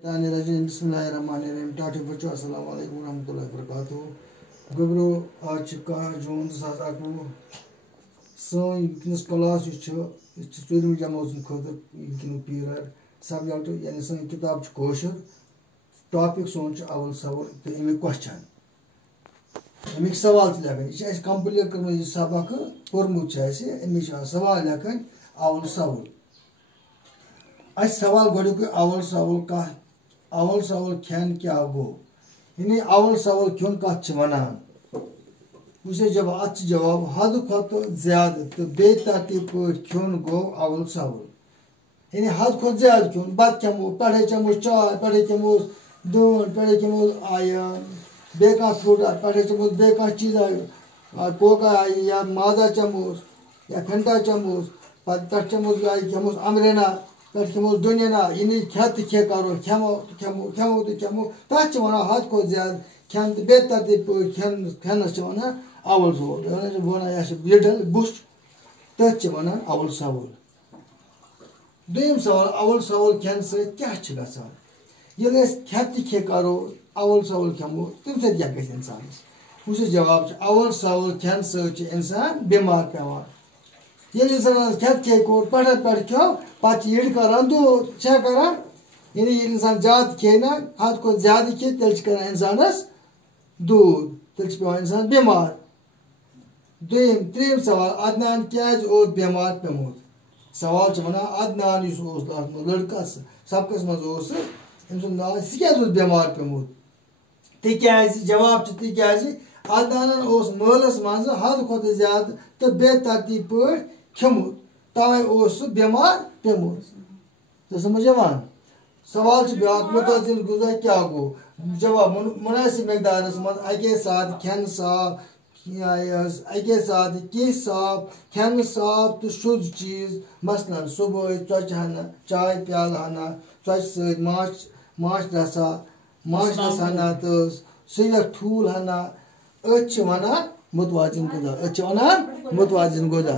बिस्मिल्लाहिर्रहमानिर्रहीम टाटे बच्चो अस्सलाम वालेकुम रहमतुल्लाहि व बरकातहू गबरो आज 1 जून 2021 सोन यूनिस क्लास चूरम जमात खुद पीरियड सब्जेक्ट यानी सोन किताब कोशर टॉपिक सोन अवल सवाल तो अमिक क्वेश्चन अमिक सवाल लिखन यह कंप्लीट कर्म सबक पोर्मुत अमिक सवाल लिखन अवल सवाल सवाल गोडुक अवल सवाल खेन क्या गो यानी अवल सवाल खेन कत वनान जब अत जवाब हद खुद ज्यादा तो बेतरतीब पे खेन गो अवल सवाल यानी हद खुद ज्यादा खेन बत खमो पे चमो चाय पे चमो दून पे चमो बे फ्रूट पे चमो बे चीज कोका आई या माजा चमोस या फंटा चमोस पे चमोस खमोस अमरेना पे खमो दुनिया यानी खे करो खमो खमो खमो तो खमो तथ वन हद खुद ज्यादा खेन तो बेतरतीब पे खेनस वन अवल सवाल वन लिटल बुश तथ वन अवल सवाल दोम सवाल अवल सवाल खेन सत्य क्या गसान ये खे करो अवल सवाल खमो तम सत क्या गस इंसानस जवाब अवल सवाल खेन इंसान बीमार पेवान ये इंसान खे कोर पे खो पे इड़ कर दूध करान यानी इंसान ज्यादा खे ना हद खुद ज्यादा खे तेल कर इंसानस दूध तेल पे इंसान बीमार त्रीम सवाल अदनान क्या बीमार पेमुत सवाल वन अदनान लड़का सबकस मज नाव सह बीमार पेमुत जवाब तिज अदनान महलस मज हद खुद ज्यादा तो बेतरतीब पे खेमुत तवे बीमार पेमुत तो समझ सवाल ब्या मुतज़िल गुज़ा क्या गो जवाब मुनासिब मकदारस मज अके साथ खेन साफ अके साथ कह साफ खेन साफ तो शुद्ध चीज मसलन सुबह चौच हना चाय प्याल हना चौच सत माछ रसा हना तो सवेर ठूल हना वन मुतवाजिन गुज़ा मुतवाजिन गुज़ा।